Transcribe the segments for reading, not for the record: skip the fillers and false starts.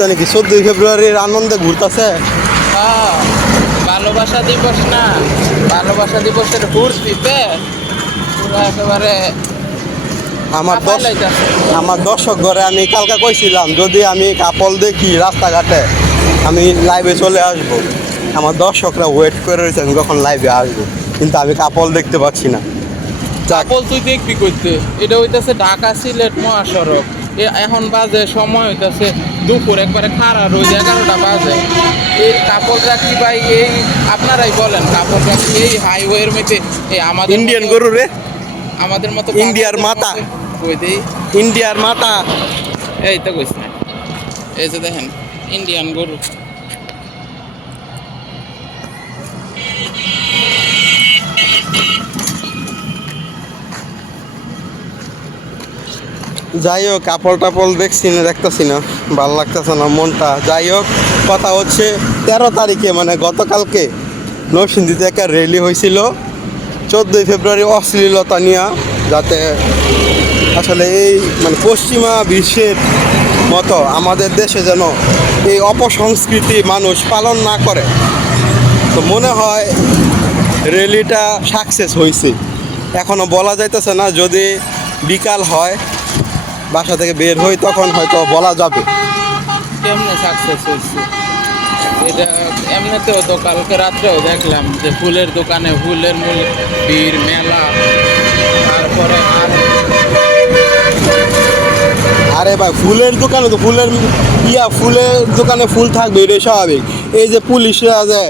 তাহলে কি 14 ফেব্রুয়ারির আনন্দে ঘুরতেছে? হ্যাঁ, ভালোবাসা দিবস না, ভালোবাসা দিবসের ফুর্তিতে পুরো একেবারে আমার হাঁপায় লাইতাছে। আমার দর্শক ঘরে আমি কালকে কইছিলাম যদি আমি কাপল দেখি রাস্তাঘাটে আমি লাইভে চলে আসব। আমার দর্শকরা ওয়েট করে রয়েছে আমি কখন লাইভে আসবো, কিন্তু আমি কাপল দেখতে পাচ্ছি না। যাক, কাপল তুই দেখবি কইতে, এটা হইতাছে ঢাকা সিলেট মহাসড়ক। এখন বাজে সময় হইতাছে দুপুর, একবারে খাড়া রোজ 11টা বাজে। এই কাপড়টা কি ভাই, এই আপনারাই বলেন কাপড়টা কি এই হাইওয়ের মধ্যে এই আমাদের ইন্ডিয়ান মতো- গরু রে, আমাদের মতো ইন্ডিয়ার কাপড়দের মাথা। মধ্যে কই দেই, ইন্ডিয়ার মাথা। এই তো কইস না, এই যে দেখেন ইন্ডিয়ান গরু। যাই হোক, কাপড় টাপড় দেখছি না, দেখতেছি না, ভাল লাগতেছে না মনটা। যাই হোক, কথা হচ্ছে 13 তারিখে মানে গতকালকে নরসিংদীতে একটা র্যালি হয়েছিল 14 ফেব্রুয়ারি অশ্লীলতা নিয়ে, যাতে আসলে এই মানে পশ্চিমা বিশ্বের মতো আমাদের দেশে যেন এই অপসংস্কৃতি মানুষ পালন না করে। তো মনে হয় র্যালিটা সাকসেস হয়েছে। এখনও বলা যাইতেছে না, যদি বিকাল হয় বাসা থেকে বের হই তখন হয়তো বলা যাবে। কেমনে সাকসেস হয়েছে এটা? এমনিতেও তো কালকে রাত্রেও দেখলাম যে ফুলের দোকানে ফুলের মূল ভিড়, মেলা, তারপরে আর আরে ভাই, ফুলের দোকানে তো ফুলের দোকানে ফুল থাকবে, এটাই স্বাভাবিক। এই যে পুলিশরা যে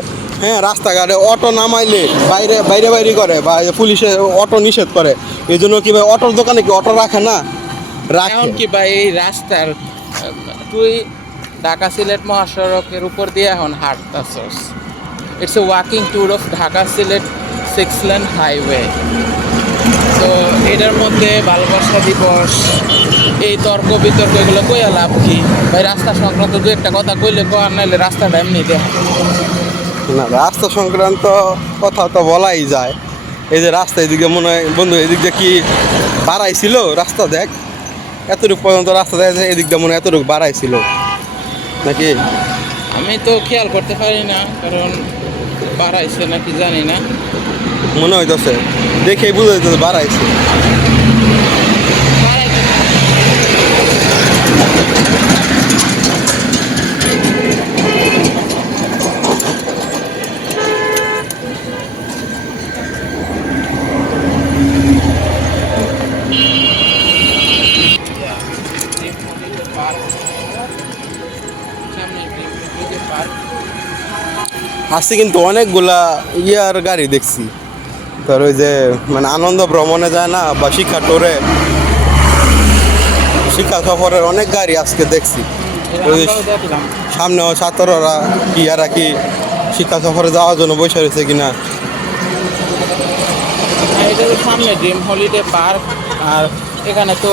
হ্যাঁ রাস্তাঘাটে অটো নামাইলে বাইরে বাইরে বাইরে করে, বা এই যে পুলিশে অটো নিষেধ করে, এই জন্য কি ভাই অটোর দোকানে কি অটো রাখে না? রাখে। এখন কি ভাই এই রাস্তার তুই ঢাকা সিলেট মহাসড়কের উপর দিয়ে এখন হাঁটতাছস। It's a walking tour of Dhaka Sylhet 6 lane highway. তো এটার মধ্যে ভালোবাসা দিবস, এই তর্ক বিতর্ক এগুলো কইয়া লাভ কি ভাই? রাস্তা সংক্রান্ত দু একটা কথা কইলে কর, নাইলে রাস্তাটা এমনি দেখ। না, রাস্তা সংক্রান্ত কথা তো বলাই যায়। এই যে রাস্তা এদিকে মনে হয় বন্ধু, এদিক দিয়ে কি বাড়াইছিল রাস্তা? দেখ এতটুকু পর্যন্ত রাস্তা দেখা যায়, এদিক দিয়ে মনে হয় এতটুকু বাড়াইছিল নাকি? আমি তো খেয়াল করতে পারি না, কারণ বাড়াইছে নাকি জানি না। মনে হইতেছে, দেখেই বুঝা যাইতেছে বাড়াইছে। আসছি কিন্তু অনেকগুলা ইয়ার গাড়ি দেখছি, তোর ওই যে মানে আনন্দ ভ্রমণে যায় না, বা শিক্ষা টোরে, শিক্ষা সফরের অনেক গাড়ি আজকে দেখছি। ওই দেখলাম সামনেও ছাত্ররা কি আর কি শিক্ষা সফরে যাওয়ার জন্য বসে রয়েছে কিনা। এটা তো সামনে ড্রিম হলিডে পার্ক, আর এখানে তো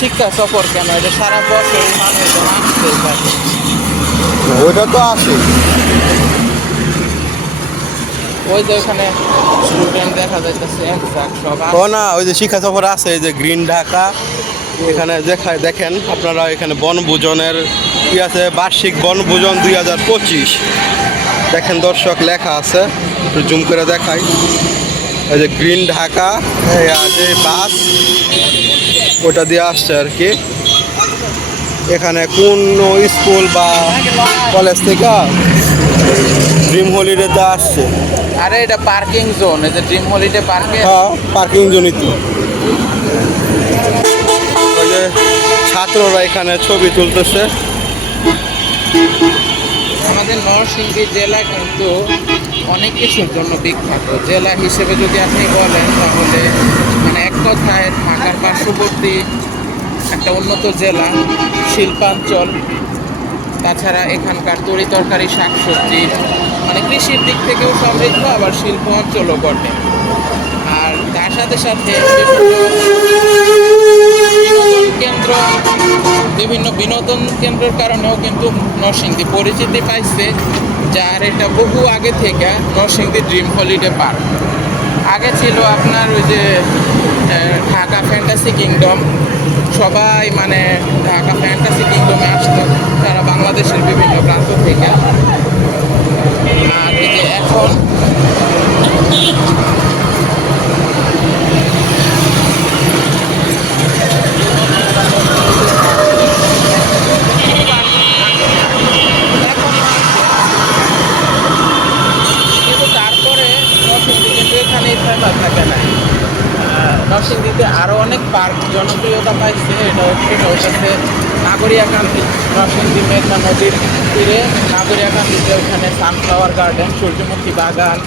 শিক্ষা সফর কেন, এটা সারা বছর মানুষ আসতে পারে। ওইটা তো আছে। ওই যে ওখানে স্টুডেন্ট দেখা যাইতেছে একজাক সব ও না, ওই যে শিক্ষা সফর আছে, এই যে গ্রিন ঢাকা, এখানে দেখেন আপনারা, এখানে বনভোজনের কি আছে, বার্ষিক বনভোজন 2025 দেখেন দর্শক, লেখা আছে, একটু জুম করে দেখাই। এই যে গ্রিন ঢাকা, এই যে বাস ওটা দিয়ে আসছে আর কি। এখানে কোন স্কুল বা কলেজ থেকে ড্রিম হলিডেতে আসছে? আরে এটা পার্কিং জোন, এই যে ড্রিম হলিডে পার্কে। হ্যাঁ, পার্কিং জোনই তো। ওই যে ছাত্ররা এখানে ছবি তুলতেছে। আমাদের নরসিংদী জেলা কিন্তু অনেক কিছুর জন্য বিখ্যাত। জেলা হিসেবে যদি আপনি বলেন তাহলে মানে এক কথায় ঢাকার পার্শ্ববর্তী একটা উন্নত জেলা, শিল্পাঞ্চল। তাছাড়া এখানকার তরি তরকারি, শাকসবজি, মানে কৃষির দিক থেকেও সমৃদ্ধ, আবার শিল্প অঞ্চলও বটে। আর তার সাথে সাথে বিভিন্ন বিনোদন কেন্দ্রের কারণেও কিন্তু নরসিংদী পরিচিতি পাইছে, যার এটা বহু আগে থেকে নরসিংদী ড্রিম হলিডে পার্ক। আগে ছিল আপনার ওই যে ঢাকা ফ্যান্টাসি কিংডম, সবাই মানে ঢাকা ফ্যান্টাসি কিংডমে আসতো তারা বাংলাদেশের বিভিন্ন প্রান্ত থেকে। আর এই যে এখন কিন্তু তারপরে নরসিংদী কিন্তু এখানেই ফেমাস থাকে না। নরসিংদীতে আরও অনেক পার্ক জনপ্রিয়তা পাইছে। এটা হচ্ছে নাগরিয়াকান্দি, নরসিংদী মেঘনা নদীর তীরে নাগরিয়াকান্দিতে ওখানে সানফ্লাওয়ার গার্ডেন, সূর্যমুখী বাগান,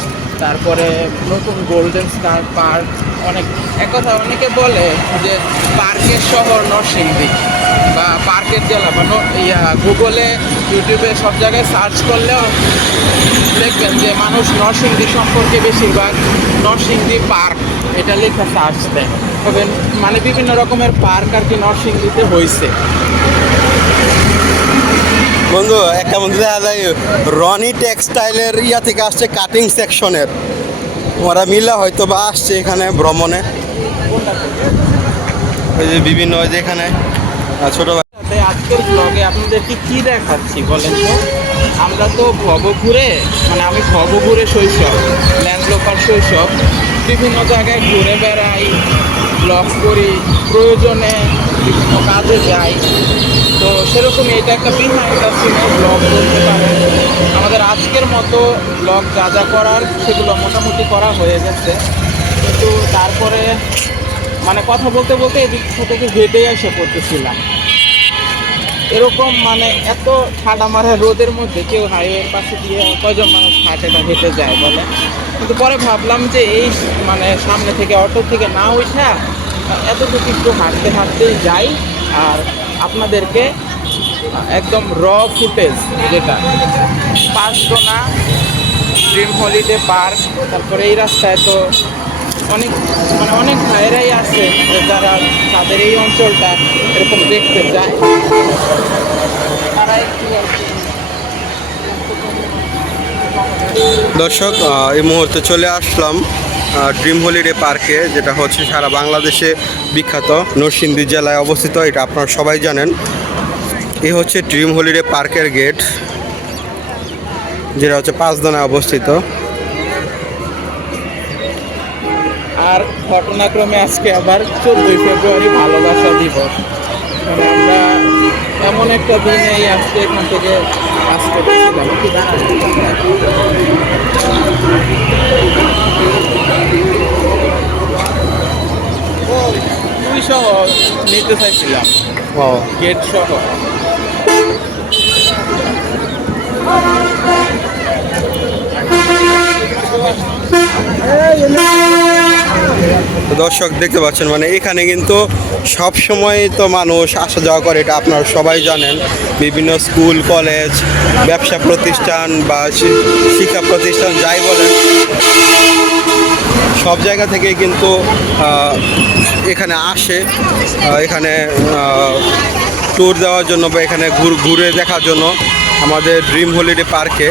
তারপরে নতুন গোল্ডেন স্টার পার্ক। এক কথা অনেকে বলে যে পার্কের শহর নরসিংদী বা পার্কের জেলা বা গুগলে, ইউটিউবে সব জায়গায় সার্চ করলেও দেখবেন যে মানুষ নরসিংদী সম্পর্কে বেশিরভাগ নরসিংদী পার্ক এটা লেখা সার্চ দেয়। তবে মানে বিভিন্ন রকমের পার্ক আর কি নরসিংদীতে হয়েছে। বন্ধু একটা বন্ধু দেখা যায় রনি টেক্সটাইলের থেকে আসছে কাটিং সেকশনের, ওরা মিলা হয়তো বা আসছে এখানে ভ্রমণে। ওই যে বিভিন্ন ওই যে এখানে ছোট আজকের ব্লগে আপনাদেরকে কি দেখাচ্ছি বলেন তো? আমরা তো আমি ভবঘুরে শৈশব, ল্যান্ডলোপার শৈশব, বিভিন্ন জায়গায় ঘুরে বেড়াই, ব্লগ করি, প্রয়োজনে বিভিন্ন কাজে যাই। তো সেরকম এটা একটা বিহাইন্ড দ্য সিনের ব্লগ করতে পারেন। আমাদের আজকের মতো ব্লগ যা যা করার সেগুলো মোটামুটি করা হয়ে গেছে, কিন্তু তারপরে মানে কথা বলতে বলতে এদিক থেকে হেঁটেই এসে পড়তেছিলাম। এরকম মানে এত ঠাডা মারা রোদের মধ্যে কেউ হাইওয়ের পাশে দিয়ে কয়জন মানুষ হেঁটে যায় বলে। কিন্তু পরে ভাবলাম যে এই মানে সামনে থেকে অটো থেকে না উঠা এতটুকু একটু হাঁটতে হাঁটতেই যাই, আর আপনাদেরকে একদম ফুটেজ, যেটা পাঁচদোনা ড্রিম হলিডে পার্ক, তারপরে এই রাস্তায় তো অনেক ভাইরাই আছে যারা তাদের এই অঞ্চলটা এরকম দেখতে যায়। তারা দর্শক এই মুহূর্তে চলে আসলাম ড্রিম হলিডে পার্কে, যেটা হচ্ছে সারা বাংলাদেশে বিখ্যাত, নরসিংদী জেলায় অবস্থিত। এটা আপনারা সবাই জানেন। এই হচ্ছে ড্রিম হলিডে পার্কের গেট, যেটা হচ্ছে পাঁচদোনায় অবস্থিত। আর ঘটনাক্রমে আজকে আবার 14ই ফেব্রুয়ারি ভালোবাসা দিবস। মানে আমরা এমন একটা দিনেই আজকে এখান থেকে আসতে পেরেছিলাম। তুই সহ নিতে চাইছিলাম, গেট সহ। দর্শক দেখতে পাচ্ছেন, মানে এখানে কিন্তু সব সময় তো মানুষ আসা যাওয়া করে, এটা আপনারা সবাই জানেন। বিভিন্ন স্কুল, কলেজ, ব্যবসা প্রতিষ্ঠান বা শিক্ষা প্রতিষ্ঠান যাই বলেন, সব জায়গা থেকে কিন্তু এখানে আসে, এখানে ট্যুর দেওয়ার জন্য বা এখানে ঘুরে দেখার জন্য আমাদের ড্রিম হলিডে পার্কে।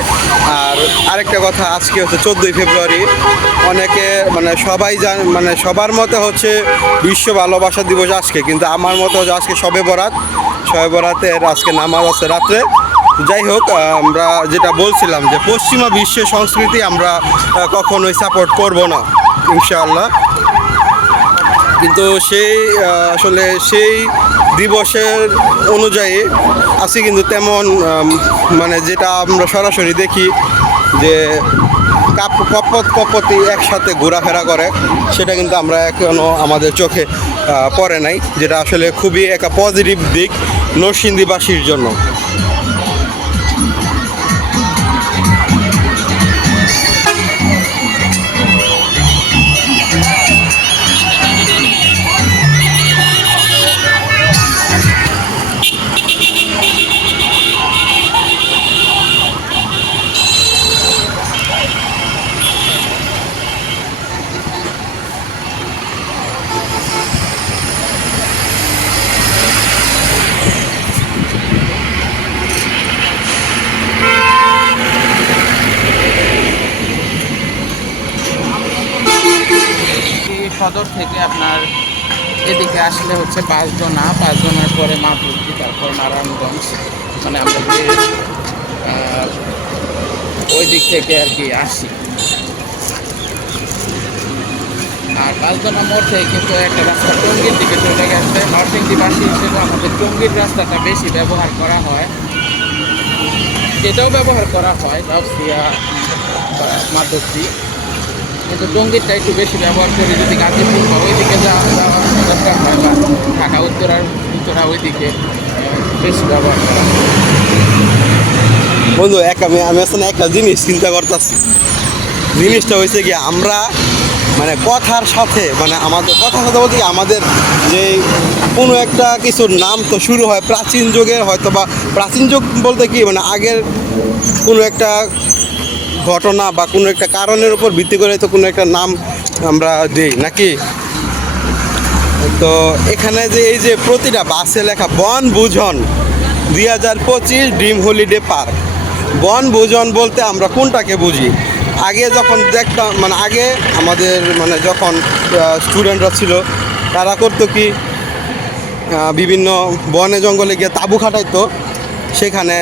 আর আরেকটা কথা, আজকে হচ্ছে 14ই ফেব্রুয়ারি। অনেকে মানে সবাই মানে সবার মতে হচ্ছে বিশ্ব ভালোবাসা দিবস আজকে, কিন্তু আমার মতে হচ্ছে আজকে শবে বরাতের আজকে নামাজ আছে রাত্রে। যাই হোক, আমরা যেটা বলছিলাম যে পশ্চিমা বিশ্বের সংস্কৃতি আমরা কখনোই সাপোর্ট করব না ইনশাআল্লাহ। কিন্তু আসলে সেই দিবসের অনুযায়ী আজকে কিন্তু তেমন মানে যেটা আমরা সরাসরি দেখি যে কপতি একসাথে ঘোরাফেরা করে, সেটা কিন্তু আমরা এখনও আমাদের চোখে পড়ে নাই, যেটা আসলে খুবই একটা পজিটিভ দিক নরসিংদীবাসীর জন্য। সদর থেকে আপনার এদিকে আসলে হচ্ছে 5 জনার পরে মাধুরী, তারপর নারায়ণগঞ্জ, মানে আমরা যে ওই দিক থেকে আর কি আসি। আর 5 জনা মোড় থেকে কিন্তু একটা রাস্তা টঙ্গীর দিকে চলে গেছে। নরসিংদীবাসী হিসেবে আমাদের টঙ্গীর রাস্তাটা বেশি ব্যবহার করা হয়, এটাও ব্যবহার করা হয় গাউসিয়া বা মাধবদী, কিন্তু টঙ্গীরটা একটু বেশি ব্যবহার করি যদি গাজীপুর বা ওইদিকে যাওয়া দরকার হয়, বা ঢাকা উত্তরা ওইদিকে বেশি ব্যবহার করা হয়। বন্ধু আমি আসলে একটা জিনিস চিন্তা করতেছি। জিনিসটা হয়েছে কি, আমরা মানে কথার সাথে মানে আমাদের কথার সাথে বলতে কি, আমাদের যে কোনো একটা কিছুর নাম তো শুরু হয় প্রাচীন যুগের, হয়তো বা প্রাচীন যুগ বলতে কি মানে আগের কোনো একটা ঘটনা বা কোনো একটা কারণের উপর ভিত্তি করে তো কোনো একটা নাম আমরা দিই নাকি। তো এখানে যে এই যে প্রতিটা বাসে লেখা বনভোজন 2025 ড্রিম হলিডে পার্ক, বনভোজন বলতে আমরা কোনটাকে বুঝি? আগে যখন দেখতাম মানে আগে আমাদের মানে যখন স্টুডেন্টরা ছিল তারা করতো কি, বিভিন্ন বনে জঙ্গলে গিয়ে তাঁবু খাটাইতো, সেখানে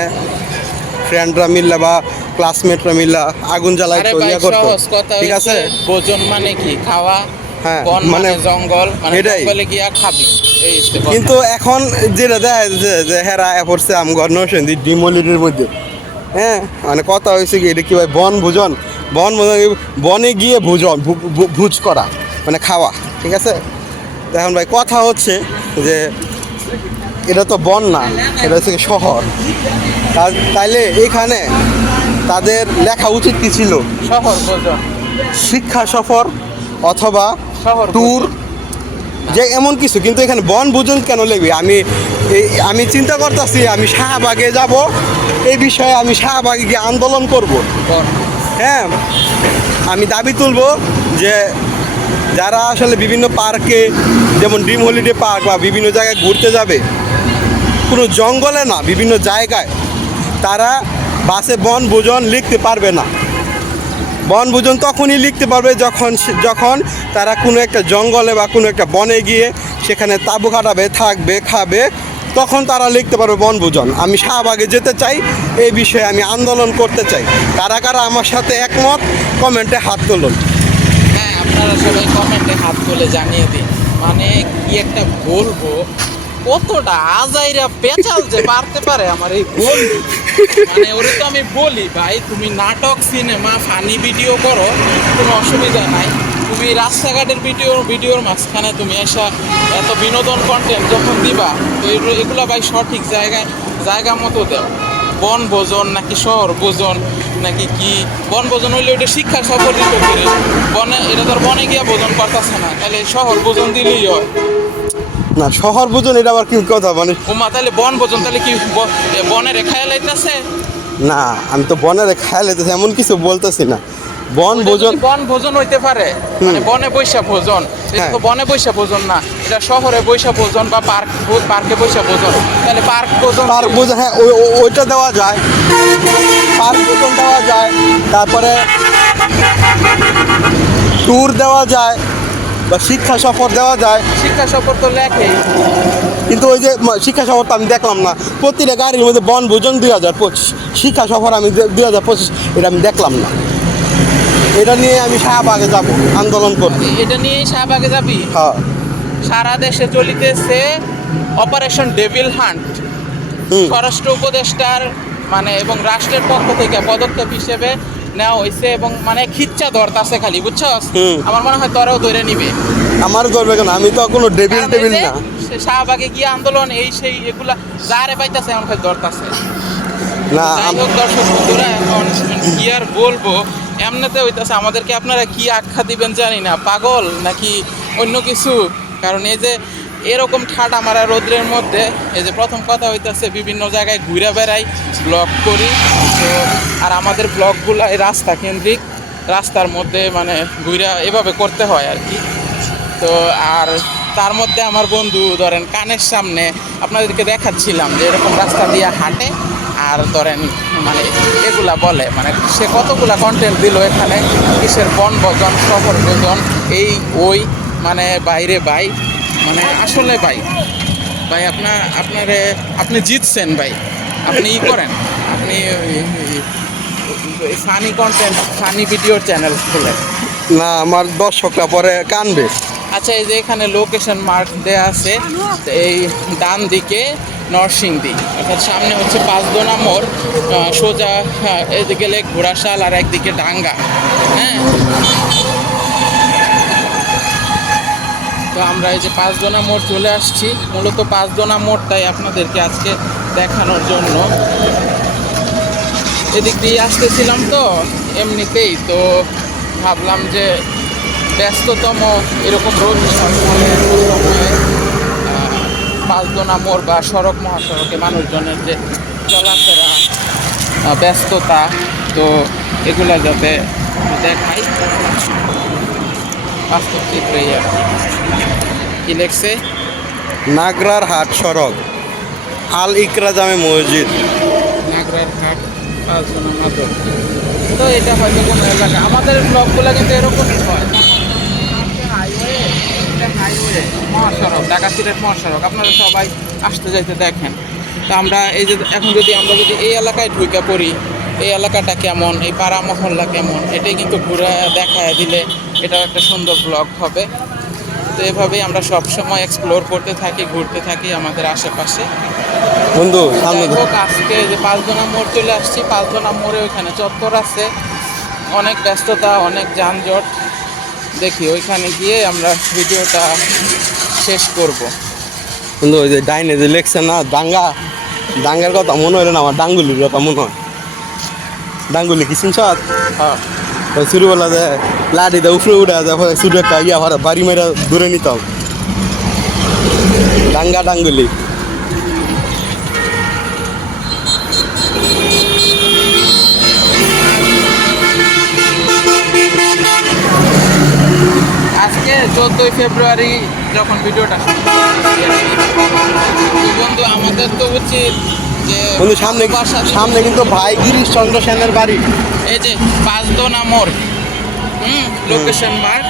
ফ্রেন্ডরা মিললে বা ক্লাসমেটরা মিললে আগুন আরে জ্বালাইতো, ভাই, ইয়ে করতো, সহজ কথা ঠিক আছে। হচ্ছে ভোজন মানে কি? খাওয়া। হ্যাঁ, বন মানে মানে জঙ্গল, মানে এটাই। জঙ্গলে গিয়া খাবি, এই হচ্ছে কথা। কিন্তু এখন যেটা দেখা যাচ্ছে যে হেরা পড়ছে আমগর নরসিংদী ড্রিম হলিডের মধ্যে। হ্যাঁ, মানে কথা হয়েছে কি, এটা কি ভাই বনভোজন? বনভোজন বনে গিয়ে ভোজ করা মানে খাওয়া, ঠিক আছে। তো এখন ভাই কথা হচ্ছে যে এটা তো বন না, এটা হচ্ছে কি শহর। তাইলে এখানে তাদের লেখা উচিত কি ছিল? শহর ভোজন, শিক্ষা সফর অথবা শহর ট্যুর, যে এমন কিছু। কিন্তু এখানে বনভোজন কেন লিখবি? আমি চিন্তা করতেছি আমি শাহবাগে যাব, এই বিষয়ে আমি শাহবাগে গিয়ে আন্দোলন করব। বন। হ্যাঁ, আমি দাবি তুলব যে যারা আসলে বিভিন্ন পার্কে, যেমন ড্রিম হলিডে পার্ক বা বিভিন্ন জায়গায় ঘুরতে যাবে, কোনো জঙ্গলে না, বিভিন্ন জায়গায়, তারা বাসে বনভোজন লিখতে পারবে না। বনভোজন তখনই লিখতে পারবে যখন তারা কোনো একটা জঙ্গলে বা কোনো একটা বনে গিয়ে সেখানে তাঁবু খাটাবে, থাকবে, খাবে, তখন তারা লিখতে পারবে বনভোজন। আমি শাহবাগে যেতে চাই, এই বিষয়ে আমি আন্দোলন করতে চাই। কারা কারা আমার সাথে একমত কমেন্টে হাত তুলুন। হ্যাঁ, আপনারা সবাই কমেন্টে হাত তুলে জানিয়ে দিন। মানে কি একটা বলবো, কতটা আজাইরা পেঁচাল যে পারতে পারে আমার এই বন্ধু। মানে ওরে তো আমি বলি, ভাই তুমি নাটক, সিনেমা, ফানি ভিডিও করো, কোনো অসুবিধা নাই। তুমি রাস্তাঘাটের ভিডিওর মাঝখানে তুমি এত বিনোদন কন্টেন্ট যখন দিবা, তো এগুলো ভাই সঠিক জায়গা মতো দাও। বনভোজন নাকি শহর ভোজন নাকি কি? বনভোজন হইলে ওইটা শিক্ষা সফর দিতে করে, বনে এটা তোর বনে গিয়া ভোজন করতেছে না, তাহলে শহর ভোজন দিলেই হয়। না, শহর ভোজন এটা আবার কি কথা? মানে ওমা, তাহলে বনভোজন তাহলে কি বনে রেখা লাইতেছে? না, আমি তো বনের খেয়াল হইতেছে এমন কিছু বলতেছি না। বনভোজন বনভোজন হইতে পারে, মানে বনে বৈশা ভোজন, এটা হ্যাঁ। তো বনে বৈশা ভোজন না, এটা শহরে বৈশা ভোজন বা পার্কে বৈশা ভোজন। তাহলে পার্ক ভোজন, পার্ক ভোজন, হ্যাঁ ওইটা দেওয়া যায়, পার্ক ভোজন দেওয়া যায়, তারপরে ট্যুর দেওয়া যায় বা শিক্ষা সফর দেওয়া যায়। শিক্ষা সফর তো লেখেই। কিন্তু ওই যে শিক্ষা সফর তো আমি দেখলাম না, প্রতিটা গাড়ির মধ্যে বনভোজন 2025, শিক্ষা সফর আমি 2025 এটা আমি দেখলাম না। এটা নিয়ে আমি শাহবাগে যাব, আন্দোলন করব। এটা নিয়ে শাহবাগে যাবি? হ্যাঁ। সারা দেশে চলিতেছে অপারেশন ডেভিল হান্ট। হুম। স্বরাষ্ট্র উপদেষ্টার মানে এবং রাষ্ট্রের পক্ষ থেকে পদক্ষেপ হিসেবে নেওয়া হয়েছে, এবং মানে খিচ্চা ধরতাছে খালি, বুঝছস? হুম। আমার মনে হয় তোরাও ধরে নিবে। আমার ধরবে কেন? আমি তো কোনো ডেভিল টেবিল না। শাহবাগে গিয়ে আন্দোলন এই সেই এগুলা যারে পাইতাছে এমন খালি ধরতাছে। না, যাই হোক দর্শক বন্ধুরা, এখন কি আর বলবো, এমনিতে হইতাছে। আমাদেরকে আপনারা কি আখ্যা দিবেন জানি না, পাগল নাকি অন্য কিছু। কারণ এই যে এরকম ঠাডা মারা রোদ্রের মধ্যে, এই যে প্রথম কথা হইতাছে বিভিন্ন জায়গায় ঘুরে বেড়াই, ব্লগ করি। তো আর আমাদের ব্লগগুলো এই রাস্তা কেন্দ্রিক, রাস্তার মধ্যে মানে ঘুরে এভাবে করতে হয় আর কি। তো আর তার মধ্যে আমার বন্ধু ধরেন কানের সামনে আপনাদেরকে দেখাচ্ছিলাম যে এরকম রাস্তা দিয়ে হাঁটে, আর ধরেন মানে এগুলা বলে, মানে সে কতগুলা কন্টেন্ট দিল এখানে, কিসের বনভোজন, শহর ভোজন, এই ওই, মানে বাইরে ভাই, মানে আসলে ভাই ভাই আপনি জিতছেন ভাই। আপনি করেন, আপনি funny content, funny video channel খোলেন। না, আমার দর্শকরা পরে কানবে। আচ্ছা, এই যে এখানে লোকেশন মার্ক দেয়া আছে, তো এই ডান দিকে নরসিংদী, অর্থাৎ সামনে হচ্ছে পাঁচদোনা মোড়, সোজা এদিকে গেলে ঘোড়াশাল আর একদিকে ডাঙ্গা। হ্যাঁ, তো আমরা এই যে পাঁচদোনা মোড় চলে আসছি। মূলত পাঁচদোনা মোড়টাই আপনাদেরকে আজকে দেখানোর জন্য এদিক দিয়ে আসতেছিলাম, তো এমনিতেই তো ভাবলাম যে ব্যস্ততম এরকম রোদ সময়ে পাঁচদোনা মোড় বা সড়ক মহাসড়কে মানুষজনের যে চলাফেরা, ব্যস্ততা, তো এগুলা যাতে দেখাই বাস্তব চিত্রেই আর কি। কি লেখছে? নাগরার হাট সড়ক, আল ইকরা জামে মসজিদ। নাগরার ঘাট, পাঁচদোনা মাদক। তো এটা হয়তো কোনো এলাকা, আমাদের ব্লগগুলো কিন্তু এরকমই হয়। হাইওয়ে মহাসড়ক, ঢাকা সিলেট মহাসড়ক, আপনারা সবাই আসতে যাইতে দেখেন। তো আমরা এই যে এখন আমরা যদি এই এলাকায় ঢুকে পড়ি, এই এলাকাটা কেমন, এই পাড়া মহল্লা কেমন, এটাই কিন্তু ঘুরে দেখায় দিলে এটাও একটা সুন্দর ব্লগ হবে। তো এভাবেই আমরা সবসময় এক্সপ্লোর করতে থাকি, ঘুরতে থাকি আমাদের আশেপাশে। বন্ধু সামনে যাই হোক, আজকে যে পাঁচদোনা মোড় চলে আসছি, পাঁচদোনা মোড়ে ওইখানে চত্বর আছে, অনেক ব্যস্ততা, অনেক যানজট। দেখি ওইখানে গিয়ে আমরা ভিডিওটা শেষ করব। বন্ধু, ওই যে ডাইনে যে লেখছে না দাঙ্গা, দাঙ্গার কথা মনে হইলো না, আমার ডাঙ্গুলির কথা মনে হয়। ডাঙ্গুলি কি চিনছ? হ্যাঁ, শুরুবেলা যে লাঠি দিয়ে উপরে উঠে যায়, শুরু একটা ইয়া ভরা বাড়ি মেরে দূরে নিতাম। ডাঙ্গা ডাঙ্গুলি। আজকে 14ই ফেব্রুয়ারি যখন ভিডিওটা শুরু করছি আর কি। তো বন্ধু, আমাদের তো উচিত যে বন্ধু সামনে বাসা- সামনে কিন্তু ভাই গিরিশ চন্দ্র সেনের বাড়ি। এই যে পাঁচদোনা মোড়, লোকেশন মার্ক।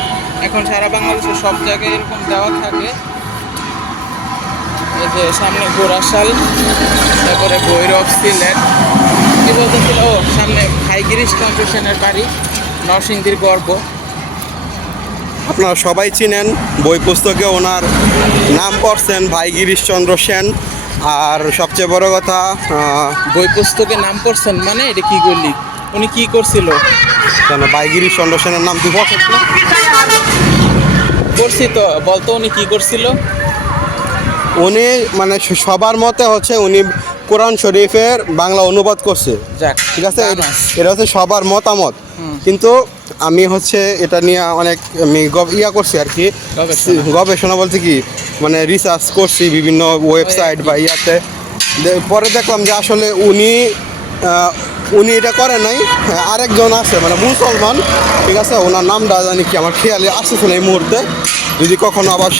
এখন সারা বাংলাদেশের সব জায়গায় এরকম দেওয়া থাকে। এই যে সামনে ঘোড়াশাল, তারপরে ভৈরব, সিলেট, কি বলতেছিল, ও সামনে ভাই গিরিশ চন্দ্র সেনের বাড়ি, নরসিংদীর গর্ব। আপনারা সবাই চিনেন, বই পুস্তকে ওনার নাম পড়ছেন ভাই গিরিশচন্দ্র সেন। আর সবচেয়ে বড় কথা, বই পুস্তকে নাম করছেন মানে এটা কি করলি? উনি কি করছিল? কেন ভাই গিরিশচন্দ্র সেনের নাম তুই পড়ছিস না? করছি তো, বলতো উনি কি করছিল? উনি মানে সবার মতে হচ্ছে উনি কোরআন শরীফের বাংলা অনুবাদ করছে। যাক, ঠিক আছে, জানাস। এটা হচ্ছে সবার মতামত। কিন্তু আমি হচ্ছে এটা নিয়ে অনেক আমি ইয়া করছি আর কি, গবেষণা বলতে কি মানে রিসার্চ করছি বিভিন্ন ওয়েবসাইট বা ইয়াতে। পরে দেখলাম যে আসলে উনি এটা করে নাই, আরেকজন আছে মানে মুসলমান, ঠিক আছে, ওনার নামটা জানি কি আমার খেয়ালে আসতেছে না এই মুহূর্তে। যদি কখনো আবার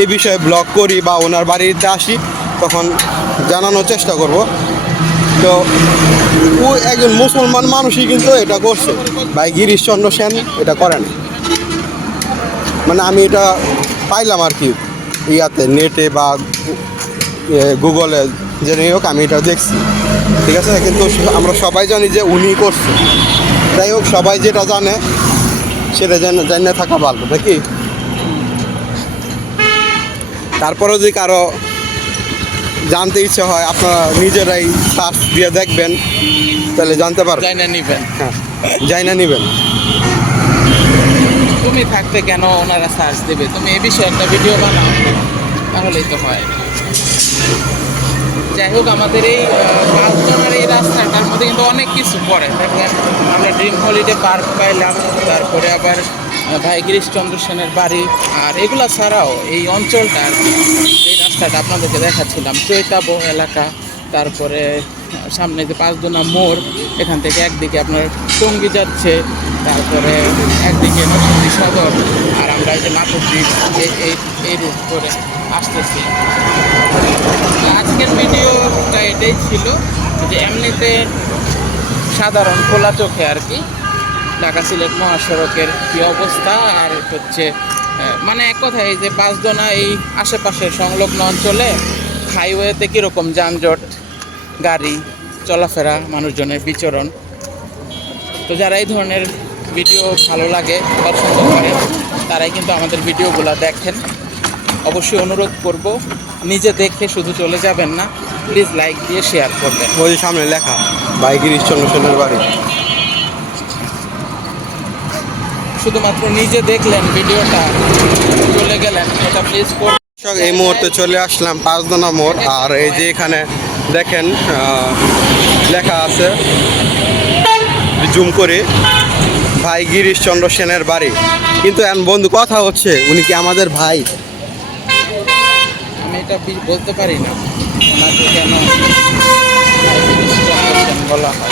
এই বিষয়ে ব্লগ করি বা ওনার বাড়িতে আসি তখন জানানোর চেষ্টা করব। তো ও একজন মুসলমান মানুষই কিন্তু এটা করছে, ভাই গিরিশচন্দ্র সেন এটা করেন। মানে আমি এটা পাইলাম আর কি ইয়াতে, নেটে বা গুগলে, যে হোক আমি এটা দেখছি, ঠিক আছে। কিন্তু আমরা সবাই জানি যে উনি করছে। যাই হোক, সবাই যেটা জানে সেটা জানিয়ে থাকা ভালো নাকি। তারপরেও যদি কারো জানতে ইচ্ছে হয় আপনারা নিজেরাই সার্চ দিয়ে দেখবেন, তাহলে জানতে পারবেন। যাই না নিবেন। হ্যাঁ, যাই না নিবেন। তুমি থাকতে কেন ওনারা সার্চ দেবে? তুমি এই বিষয়ে একটা ভিডিও বানাও, তাহলেই তো হয়। যাই হোক, আমাদের এই পাঁচজনের এই রাস্তাটার মধ্যে কিন্তু অনেক কিছু পড়ে। দেখেন, আমরা ড্রিম হলিডে পার্ক পাইলাম, তারপরে আবার ভাই গিরিশচন্দ্র সেনের বাড়ি, আর এগুলা ছাড়াও এই অঞ্চলটা আর কি, এই রাস্তাটা আপনাদেরকে দেখাচ্ছিলাম, চৈতাবো এলাকা, তারপরে সামনে যে পাঁচদোনা মোড়, এখান থেকে একদিকে আপনার টঙ্গী যাচ্ছে, তারপরে একদিকে নরসিংদী সদর, আর আমরা এই যে নাটক ব্রিজ এই রুট করে আসতেছি। আজকের ভিডিওটা এটাই ছিল, যে এমনিতে সাধারণ খোলা চোখে আর কি ঢাকা সিলেট মহাসড়কের কি অবস্থা। আর হচ্ছে মানে এক কথায় এই যে পাঁচদোনা এই আশেপাশের সংলগ্ন অঞ্চলে হাইওয়েতে কীরকম যানজট, গাড়ি চলাফেরা, মানুষজনের বিচরণ। তো যারা এই ধরনের ভিডিও ভালো লাগে, পছন্দ করেন, তারাই কিন্তু আমাদের ভিডিওগুলো দেখেন। অবশ্যই অনুরোধ করব, নিজে দেখে শুধু চলে যাবেন না, প্লিজ লাইক দিয়ে শেয়ার করবেন। ওই যে সামনে লেখা ভাই গিরিশচন্দ্র সেনের বাড়ি। শুধুমাত্র নিজে দেখলেন ভিডিওটা, চলে গেলেন, এটা প্লিজ করবেন। দর্শক, এই মুহূর্তে চলে আসলাম পাঁচদোনা মোড়। আর এই যে এখানে দেখেন লেখা আছে, জুম করে, ভাই গিরিশচন্দ্র সেনের বাড়ি। কিন্তু এখন বন্ধু কথা হচ্ছে, উনি কি আমাদের ভাই? আমি এটা বলতে পারি না ওনাকে কেন বলা হয়।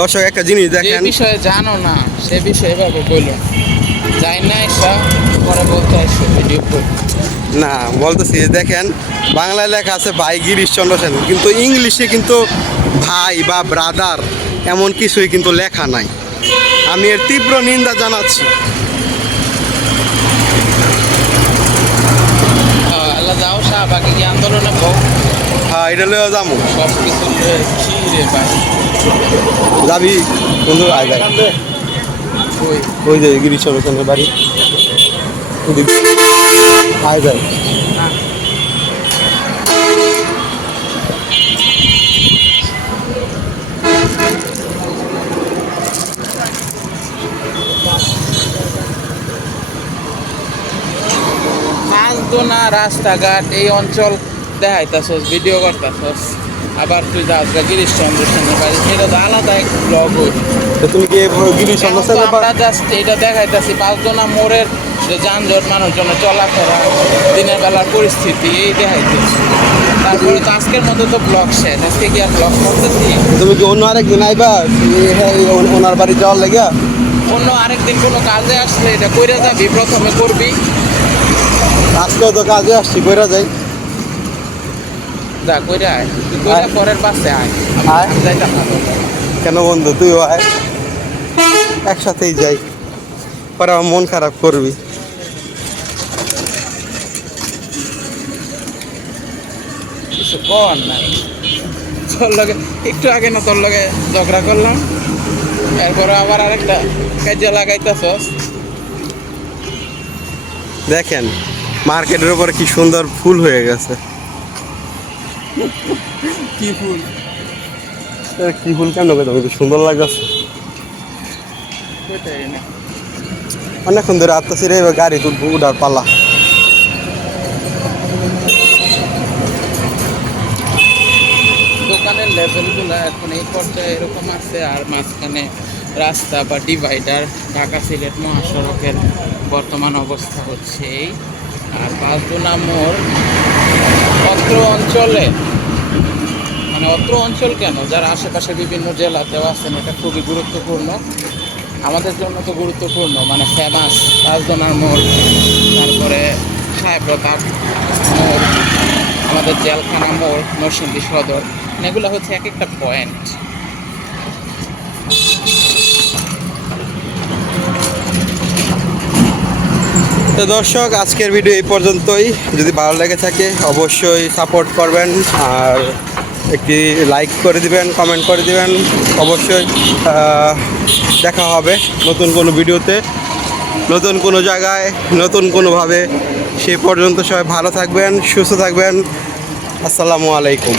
দর্শক, একটা জিনিস যে দেখেন, বিষয়ে জানো না সে বিষয়ে এভাবে বলুন, যাই না এসা পরে বলতে আসছে ভিডিও করি। না বলতেছি দেখেন, বাংলায় লেখা আছে ভাই গিরিশচন্দ্র সেন, কিন্তু ইংলিশে কিন্তু ভাই বা ব্রাদার এমন কিছুই কিন্তু লেখা নাই। আমি এর তীব্র নিন্দা জানাচ্ছি। আল্লাহ যাও শাহবাগে গিয়ে আন্দোলনে বউ হ্যাঁ, এটা লয়ে যাবো। সব কিছু কি রে ভাই, যাবি বন্ধু? আয় দেখ, ওই ওই যে গিরিশচন্দ্র সেনের বাড়ি। আয় দেখ। পাঁচদোনা রাস্তাঘাট এই অঞ্চল দেখাইতাছস, ভিডিও করতাছস, আবার তুই যাস গিরিশচন্দ্র সেনের বাড়ি, এটা তো আলাদা এক ব্লগ। তো তুমি কি গিরিশচন্দ্র সেনের বাড়ি? আমরা জাস্ট এটা দেখাইতাছি পাঁচদোনা মোড়ের যে যানজট, মানুষজনের চলাফেরা, দিনের বেলার পরিস্থিতি এই দেখাইতেছি। তারপরে তো আজকের মধ্যে তো ব্লগ শেষ, আজকে কি আর ব্লগ করতেছি? তুমি কি অন্য আরেকদিন আইবা ওনার বাড়ি যাওয়ার লেগে? অন্য আরেকদিন কোনো কাজে আসলে এটা কইরা যাবি, প্রথমে করবি। আজকেও তো কাজে আসছি, কইরা যাই। যা কইরা আয়, তুই কইরা পরের বাসে আয়, আয়। আমি যাইতাম না তোর বাড়ি। কেন বন্ধু, তুইও আয়, একসাথেই যাই, পরে আমার মন খারাপ করবি। কিছু কর নাই, তোর লগে একটু আগে না তোর লগে ঝগড়া করলাম, এরপরে আবার আরেকটা কাজে লাগাইতেছস। দেখেন মার্কেটের উপর কি সুন্দর ফুল হয়ে গেছে। কি ফুল? কি ফুল কেন কিন্তু সুন্দর লাগছে। কোথায় না অনেকক্ষণ ধরে আসতেছি রে, গাড়ি তুলবো, উঠার পালা। দোকানের লেভেলগুলো এখন এই পর্যায়ে এরকম আছে, আর মাঝখানে রাস্তা বা ডিভাইডার। ঢাকা সিলেট মহাসড়কের বর্তমান অবস্থা হচ্ছে এই। আর পাঁচদোনা মোড় অত্র অঞ্চলে, মানে অত্র অঞ্চল কেন, যারা আশেপাশে বিভিন্ন জেলাতেও আছেন, এটা খুবই গুরুত্বপূর্ণ আমাদের জন্য। তো গুরুত্বপূর্ণ মানে ফেমাস পাঁচদোনার মোড়, তারপরে সাহেবপ্রতাপ মোড়, আমাদের জেলখানা মোড়, নরসিংদী সদর, এগুলো হচ্ছে এক একটা পয়েন্ট। তো দর্শক, আজকের ভিডিও এই পর্যন্তই। যদি ভালো লেগে থাকে অবশ্যই সাপোর্ট করবেন, আর একটি লাইক করে দিবেন, কমেন্ট করে দিবেন। অবশ্যই দেখা হবে নতুন কোনো ভিডিওতে, নতুন কোনো জায়গায়, নতুন কোনোভাবে। সেই পর্যন্ত সবাই ভালো থাকবেন, সুস্থ থাকবেন। আসসালামু আলাইকুম।